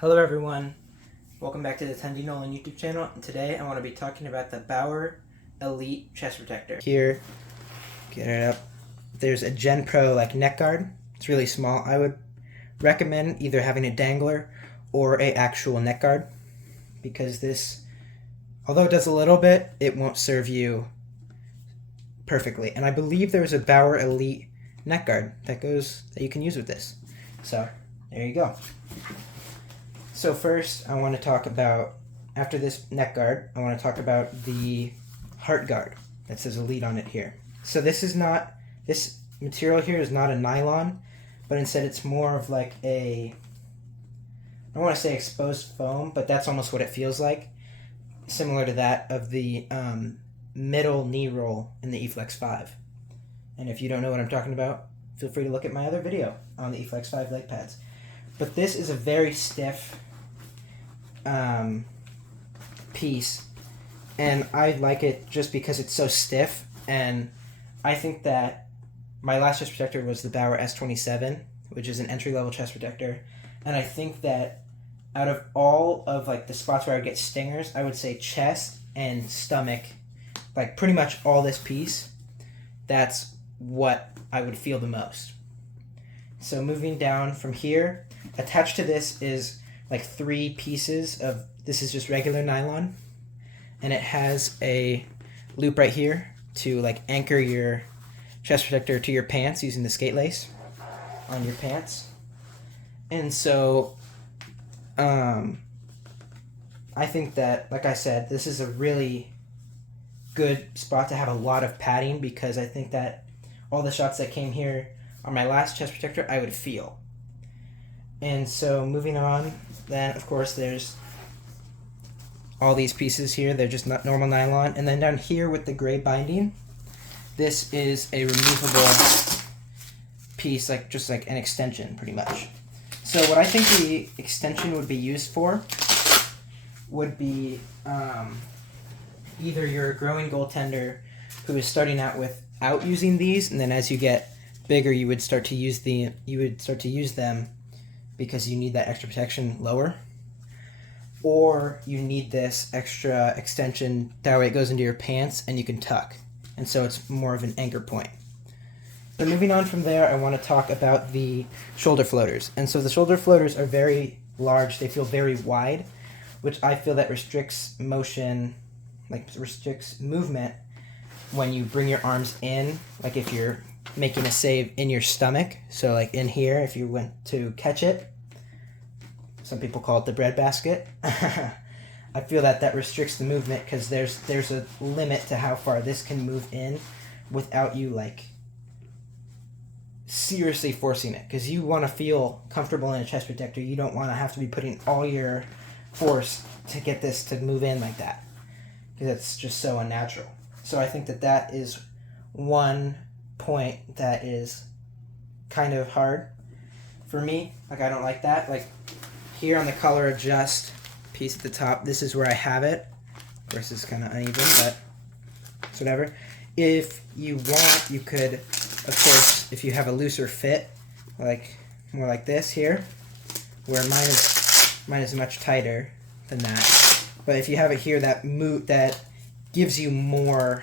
Hello everyone, welcome back to the 10D Nolan YouTube channel, and today I want to be talking about the Bauer Elite Chest Protector. Here, get it up, there's a Gen Pro neck guard. It's really small. I would recommend either having a dangler or a actual neck guard, because this, although it does a little bit, it won't serve you perfectly. And I believe there's a Bauer Elite neck guard that you can use with this. So there you go. So first, I want to talk about, after this neck guard, I want to talk about the heart guard that says Elite on it here. So this material here is not a nylon, but instead it's more of I don't want to say exposed foam, but that's almost what it feels like. Similar to that of the middle knee roll in the E-Flex 5. And if you don't know what I'm talking about, feel free to look at my other video on the E-Flex 5 leg pads. But this is a very stiff piece, and I like it just because it's so stiff. And I think that my last chest protector was the Bauer S27, which is an entry-level chest protector, and I think that out of all of the spots where I would get stingers, I would say chest and stomach, pretty much all this piece, that's what I would feel the most. So moving down from here, attached to this is 3 pieces of, this is just regular nylon, and it has a loop right here to anchor your chest protector to your pants using the skate lace on your pants. And so I think that, like I said, this is a really good spot to have a lot of padding, because I think that all the shots that came here on my last chest protector I would feel. And so moving on, then of course there's all these pieces here. They're just not normal nylon. And then down here with the gray binding, this is a removable piece, just like an extension pretty much. So what I think the extension would be used for would be either you're a growing goaltender who is starting out without using these, and then as you get bigger you would start to use them because you need that extra protection lower, or you need this extra extension, that way it goes into your pants and you can tuck, and so it's more of an anchor point. But moving on from there, I want to talk about the shoulder floaters. And so the shoulder floaters are very large, they feel very wide, which I feel that restricts motion, restricts movement when you bring your arms in, if you're making a save in your stomach. So in here, if you went to catch it, some people call it the breadbasket. I feel that restricts the movement, because there's a limit to how far this can move in without you seriously forcing it, because you want to feel comfortable in a chest protector. You don't want to have to be putting all your force to get this to move in like that, because it's just so unnatural. So I think that is one point that is kind of hard for me. I don't like that. Here on the collar adjust piece at the top, this is where I have it. Of course it's kind of uneven, but it's whatever. If you want, you could, of course, if you have a looser fit, more like this here, where mine is much tighter than that. But if you have it here, that gives you more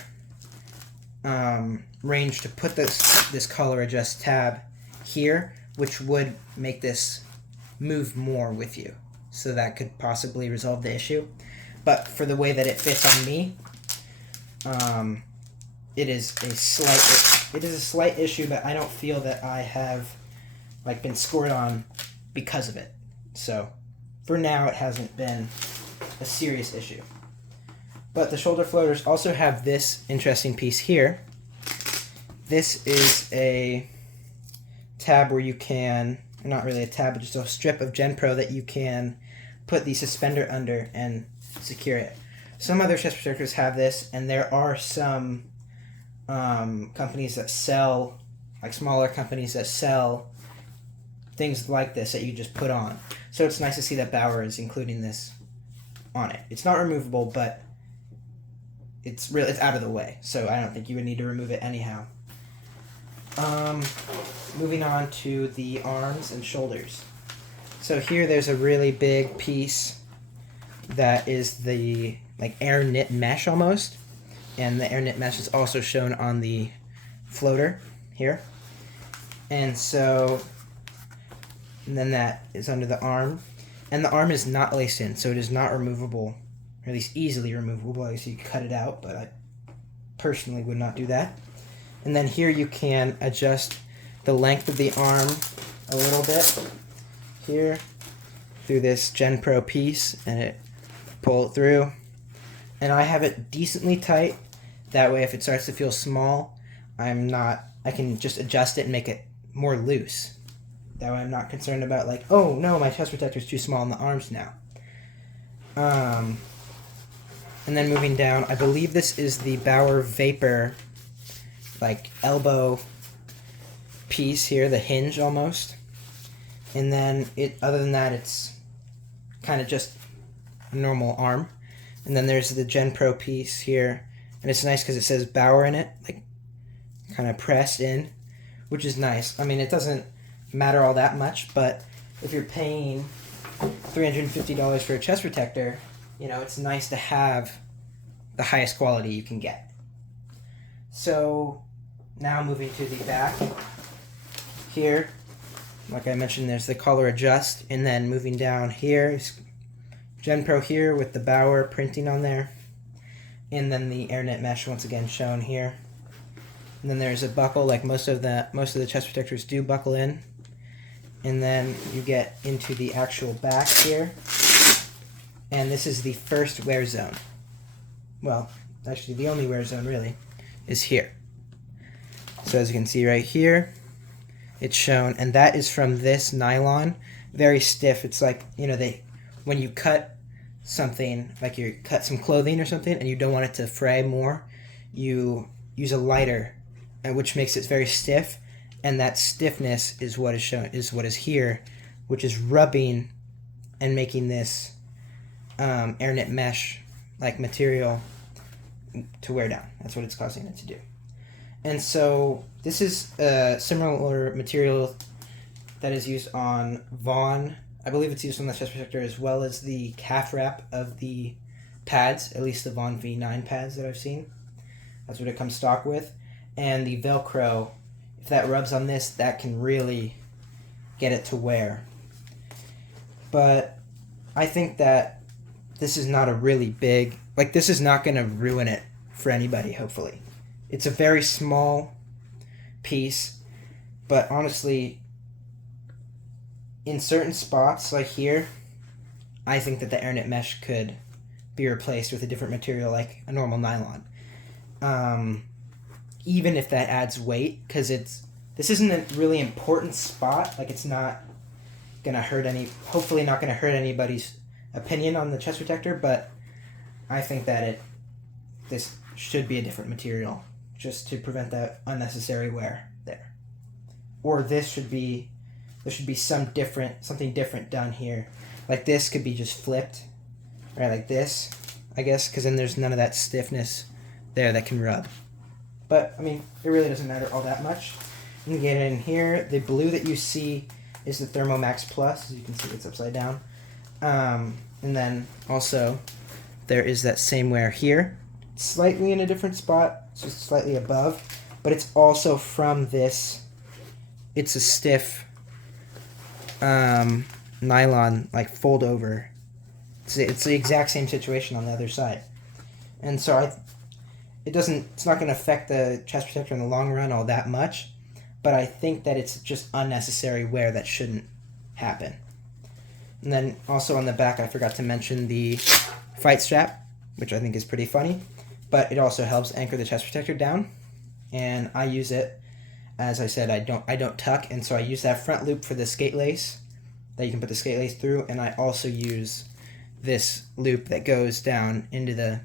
range to put this collar adjust tab here, which would make this move more with you, so that could possibly resolve the issue. But for the way that it fits on me, it is a slight issue, but I don't feel that I have been scored on because of it. So for now, it hasn't been a serious issue. But the shoulder floaters also have this interesting piece here. This is a tab where you can, not really a tab, but just a strip of Gen Pro that you can put the suspender under and secure it. Some other chest protectors have this, and there are some companies that sell, smaller companies that sell things like this that you just put on. So it's nice to see that Bauer is including this on it. It's not removable, but it's out of the way, so I don't think you would need to remove it anyhow. Moving on to the arms and shoulders. So here there's a really big piece that is the like air knit mesh almost, and the air knit mesh is also shown on the floater here. And so, and then that is under the arm, and the arm is not laced in, so it is not removable, or at least easily removable. I guess you could cut it out, but I personally would not do that. And then here you can adjust the length of the arm a little bit here through this Gen Pro piece, and it pull it through. And I have it decently tight. That way, if it starts to feel small, I can just adjust it and make it more loose. That way I'm not concerned about like, oh no, my chest protector is too small in the arms now. And then moving down, I believe this is the Bauer Vapor, like elbow piece here, the hinge almost. And then other than that, it's kind of just a normal arm. And then there's the Gen Pro piece here, and it's nice because it says Bauer in it, like kind of pressed in, which is nice. I mean, it doesn't matter all that much, but if you're paying $350 for a chest protector, you know, it's nice to have the highest quality you can get. So now moving to the back here, like I mentioned, there's the collar adjust, and then moving down here is Gen Pro here with the Bauer printing on there, and then the air knit mesh once again shown here. And then there's a buckle, like most of the chest protectors do buckle in. And then you get into the actual back here, and this is the first wear zone. Well, actually the only wear zone really is here. So as you can see right here, it's shown, and that is from this nylon, very stiff. It's like, you know, when you cut something, like you cut some clothing or something and you don't want it to fray more, you use a lighter, which makes it very stiff, and that stiffness is what is shown, is what is here, which is rubbing and making this air knit mesh like material to wear down. That's what it's causing it to do. And so this is a similar material that is used on Vaughn. I believe it's used on the chest protector as well as the calf wrap of the pads, at least the Vaughn V9 pads that I've seen. That's what it comes stock with. And the Velcro, if that rubs on this, that can really get it to wear. But I think that this is not a really big, like this is not going to ruin it for anybody, hopefully. It's a very small piece, but honestly, in certain spots like here, I think that the air knit mesh could be replaced with a different material like a normal nylon. Even if that adds weight, because this isn't a really important spot, like it's not gonna hurt hopefully not gonna hurt anybody's opinion on the chest protector, but I think that this should be a different material just to prevent that unnecessary wear there. Or there should be something different done here. Like this could be just flipped, right, like this, I guess, because then there's none of that stiffness there that can rub. But, I mean, it really doesn't matter all that much. You can get in here. The blue that you see is the Thermomax Plus. As you can see, it's upside down. And then also, there is that same wear here. Slightly in a different spot, just slightly above. But it's also from this. It's a stiff nylon, like fold over. It's the exact same situation on the other side. And so it's not going to affect the chest protector in the long run all that much, but I think that it's just unnecessary wear that shouldn't happen. And then also on the back, I forgot to mention the fight strap, which I think is pretty funny, but it also helps anchor the chest protector down, and I use it, as I said, I don't tuck, and so I use that front loop for the skate lace that you can put the skate lace through, and I also use this loop that goes down into the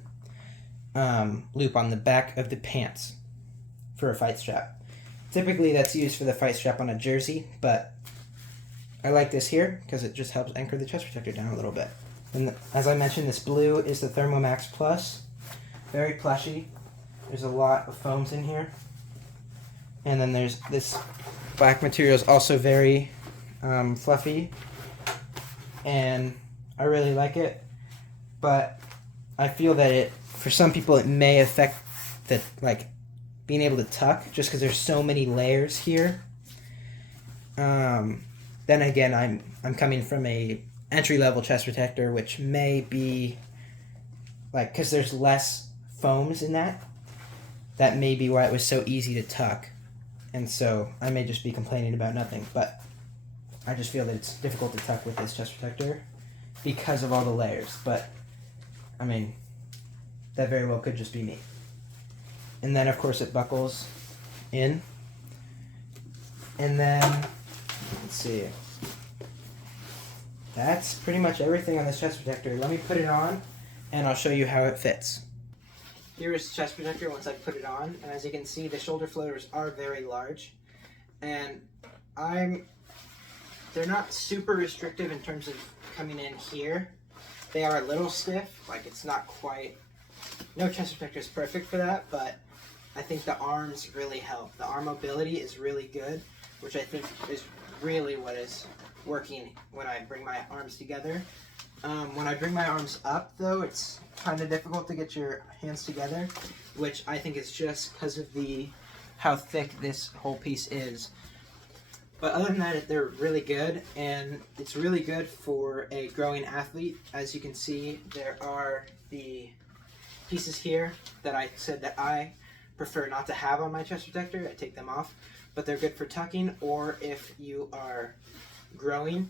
loop on the back of the pants for a fight strap. Typically that's used for the fight strap on a jersey, but I like this here because it just helps anchor the chest protector down a little bit. And as I mentioned, this blue is the Thermomax Plus. Very plushy. There's a lot of foams in here. And then there's this black material is also very fluffy. and I really like it, but I feel that for some people it may affect the being able to tuck just because there's so many layers here. Then again, I'm coming from a entry level chest protector, which may be because there's less foams in that may be why it was so easy to tuck, and so I may just be complaining about nothing, but I just feel that it's difficult to tuck with this chest protector because of all the layers. But I mean, that very well could just be me. And then of course it buckles in, and then let's see, that's pretty much everything on this chest protector. Let me put it on and I'll show you how it fits. Here is the chest protector once I put it on, and as you can see, the shoulder floaters are very large, and they're not super restrictive in terms of coming in here. They are a little stiff, it's not quite, no chest protector is perfect for that, but I think the arms really help. The arm mobility is really good, which I think is really what is working when I bring my arms together. When I bring my arms up, though, it's kind of difficult to get your hands together, which I think is just because of how thick this whole piece is. But other than that, they're really good, and it's really good for a growing athlete. As you can see, there are the pieces here that I said that I prefer not to have on my chest protector. I take them off, but they're good for tucking, or if you are growing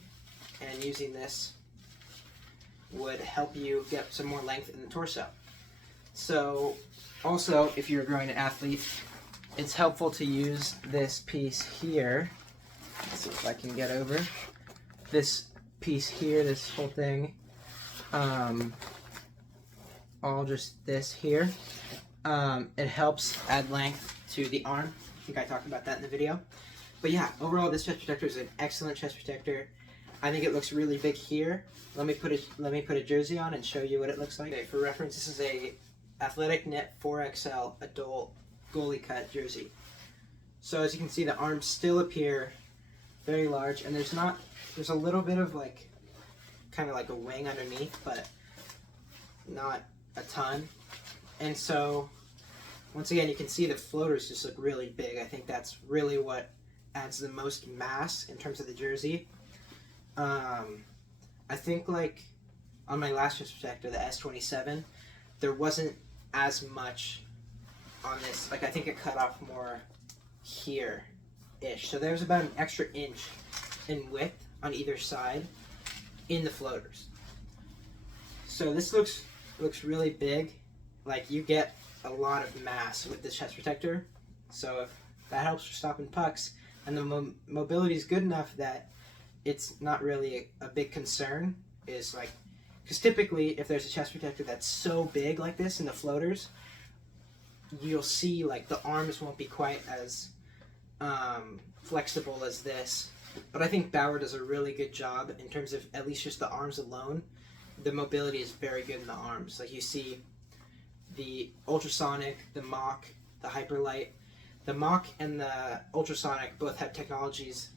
and using this would help you get some more length in the torso. So also, if you're a growing athlete, it's helpful to use this piece here. Let's see if I can get over this piece here, this whole thing, all just this here. It helps add length to the arm. I think I talked about that in the video. But yeah, overall this chest protector is an excellent chest protector. I think it looks really big here. Let me put a jersey on and show you what it looks like. Okay, for reference, this is a Athletic Knit 4XL adult goalie cut jersey. So as you can see, the arms still appear very large, and there's a little bit of kind of like a wing underneath, but not a ton. And so once again, you can see the floaters just look really big. I think that's really what adds the most mass in terms of the jersey. I think on my last chest protector, the S27, there wasn't as much on this. I think it cut off more here-ish. So there's about an extra inch in width on either side in the floaters. So this looks really big. You get a lot of mass with this chest protector. So if that helps for stopping pucks, and the mobility is good enough that it's not really a big concern, because typically if there's a chest protector that's so big like this in the floaters, you'll see the arms won't be quite as flexible as this. But I think Bauer does a really good job in terms of at least just the arms alone. The mobility is very good in the arms. You see the ultrasonic, the Mach, the Hyperlight. The Mach and the ultrasonic both have technologies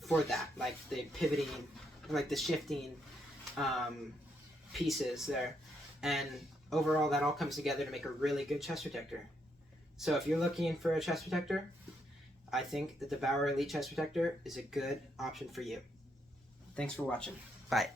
for that, the pivoting, the shifting pieces there. And overall, that all comes together to make a really good chest protector. So if you're looking for a chest protector, I think that the Bauer Elite Chest Protector is a good option for you. Thanks for watching. Bye.